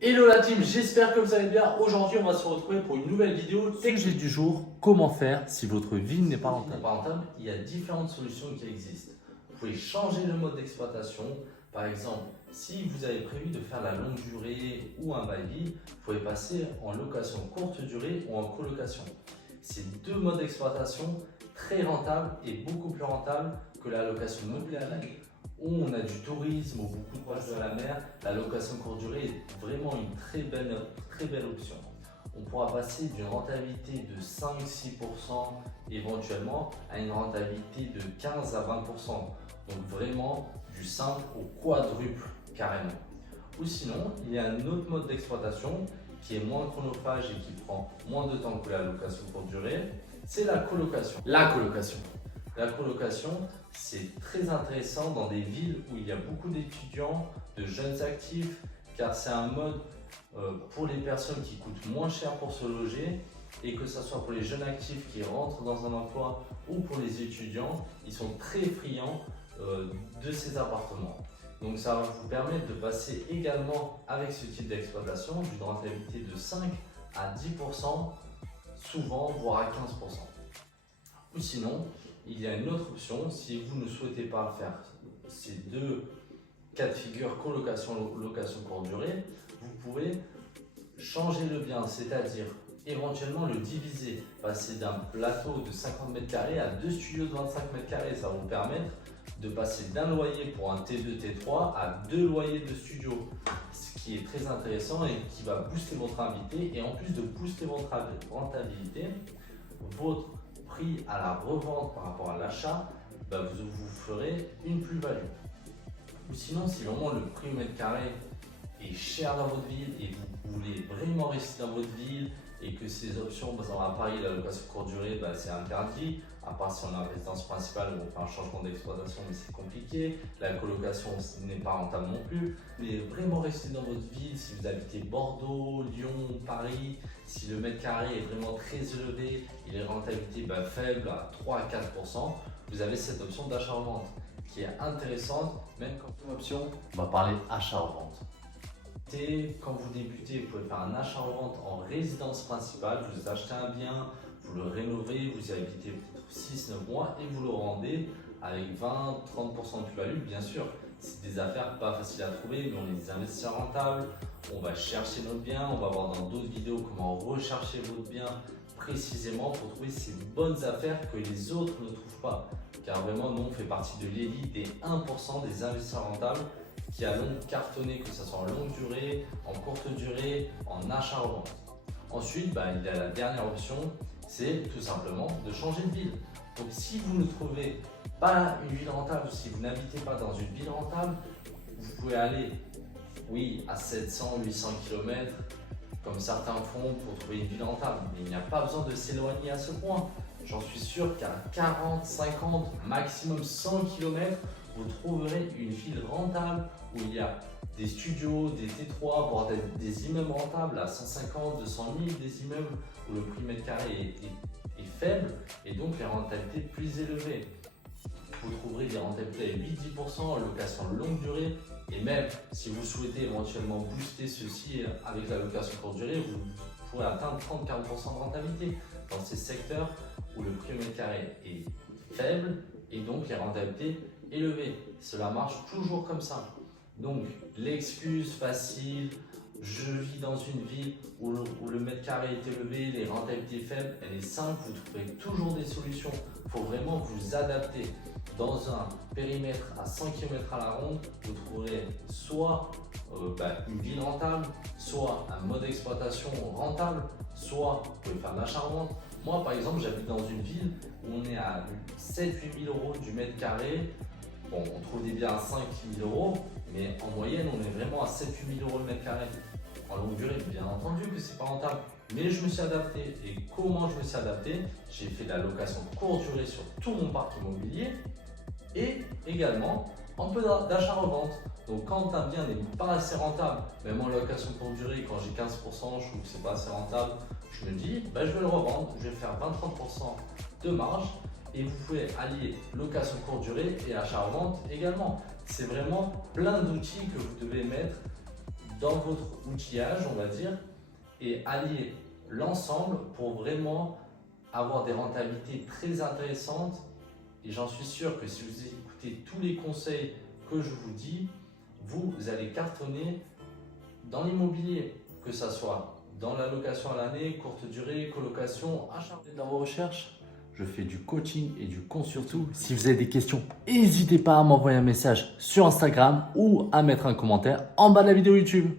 Hello la team, j'espère que vous allez bien. Aujourd'hui, on va se retrouver pour une nouvelle vidéo. Sujet du jour, comment faire si votre ville n'est pas rentable? Il y a différentes solutions qui existent. Vous pouvez changer le mode d'exploitation. Par exemple, si vous avez prévu de faire la longue durée ou un bail, vous pouvez passer en location courte durée ou en colocation. C'est deux modes d'exploitation très rentables et beaucoup plus rentables que la location meublée à l'année, où on a du tourisme ou beaucoup proche de la mer. La location courte durée est vraiment une très belle option. On pourra passer d'une rentabilité de 5-6% éventuellement à une rentabilité de 15 à 20%. Donc vraiment du simple au quadruple carrément. Ou sinon, il y a un autre mode d'exploitation qui est moins chronophage et qui prend moins de temps que la location courte durée, c'est la colocation. La colocation, c'est très intéressant dans des villes où il y a beaucoup d'étudiants, de jeunes actifs, car c'est un mode pour les personnes qui coûtent moins cher pour se loger, et que ce soit pour les jeunes actifs qui rentrent dans un emploi ou pour les étudiants, ils sont très friands de ces appartements. Donc ça va vous permettre de passer également avec ce type d'exploitation d'une rentabilité de 5 à 10%, souvent voire à 15%. Ou sinon, il y a une autre option, si vous ne souhaitez pas faire ces deux cas de figure, colocation, location courte durée, vous pouvez changer le bien, c'est-à-dire éventuellement le diviser, passer d'un plateau de 50 m² à deux studios de 25 m². Ça va vous permettre de passer d'un loyer pour un T2, T3 à deux loyers de studio, ce qui est très intéressant et qui va booster votre rentabilité. Et en plus de booster votre rentabilité, votre prix à la revente par rapport à l'achat, vous ferez une plus-value. Ou sinon, si vraiment le prix au mètre carré est cher dans votre ville et vous voulez vraiment rester dans votre ville et que ces options, par exemple à Paris, la location courte durée, c'est interdit, à part si on a une résidence principale où on fait un changement d'exploitation, mais c'est compliqué. La colocation n'est pas rentable non plus. Mais vraiment rester dans votre ville, si vous habitez Bordeaux, Lyon, Paris, si le mètre carré est vraiment très élevé et les rentabilités faibles à 3 à 4%, vous avez cette option d'achat-revente qui est intéressante, même comme option. On va parler achat-revente. Quand vous débutez, vous pouvez faire un achat-revente en résidence principale. Vous achetez un bien, vous le rénovez, vous y habitez peut-être 6-9 mois et vous le rendez avec 20-30% de plus-value. Bien sûr, c'est des affaires pas faciles à trouver, mais on est des investisseurs rentables. On va chercher notre bien, on va voir dans d'autres vidéos comment rechercher votre bien précisément pour trouver ces bonnes affaires que les autres ne trouvent pas. Car vraiment, nous, on fait partie de l'élite des 1% des investisseurs rentables qui allons cartonner, que ce soit en longue durée, en courte durée, en achat-revente. Ensuite, il y a la dernière option, c'est tout simplement de changer de ville. Donc si vous ne trouvez pas une ville rentable, si vous n'habitez pas dans une ville rentable, vous pouvez aller, oui, à 700-800 km, comme certains font pour trouver une ville rentable. Mais il n'y a pas besoin de s'éloigner à ce point. J'en suis sûr qu'à 40, 50, maximum 100 km, vous trouverez une ville rentable où il y a des studios, des T3, voire des immeubles rentables à 150, 200 000, des immeubles où le prix mètre carré est faible et donc les rentabilités plus élevées. Vous trouverez des rentabilités à 8-10% en location longue durée, et même si vous souhaitez éventuellement booster ceci avec la location courte durée, vous pourrez atteindre 30-40% de rentabilité dans ces secteurs où le prix au mètre carré est faible et donc les rentabilités élevées. Cela marche toujours comme ça. Donc l'excuse facile, je vis dans une ville où le mètre carré est élevé, les rentabilités faibles, elle est simple, vous trouverez toujours des solutions. Il faut vraiment vous adapter. Dans un périmètre à 100 km à la ronde, vous trouverez soit une ville rentable, soit un mode d'exploitation rentable, soit vous pouvez faire de l'achat-revente. Moi par exemple, j'habite dans une ville où on est à 7-8 000 euros du mètre carré. Bon, on trouve des biens à 5 000 euros, mais en moyenne, on est vraiment à 7-8 000 euros le mètre carré. En longue durée, bien entendu que c'est pas rentable, mais je me suis adapté. Et comment je me suis adapté? J'ai fait de la location courte durée sur tout mon parc immobilier et également un peu d'achat-revente. Donc quand un bien n'est pas assez rentable, même en location courte durée, quand j'ai 15%, je trouve que c'est pas assez rentable, je me dis, je vais le revendre, je vais faire 20-30% de marge. Et vous pouvez allier location courte durée et achat-revente également. C'est vraiment plein d'outils que vous devez mettre dans votre outillage, on va dire, et allier l'ensemble pour vraiment avoir des rentabilités très intéressantes. Et j'en suis sûr que si vous écoutez tous les conseils que je vous dis, vous allez cartonner dans l'immobilier, que ce soit dans la location à l'année, courte durée, colocation, achat. Dans vos recherches, je fais du coaching et du consulting. Surtout, si vous avez des questions, n'hésitez pas à m'envoyer un message sur Instagram ou à mettre un commentaire en bas de la vidéo YouTube.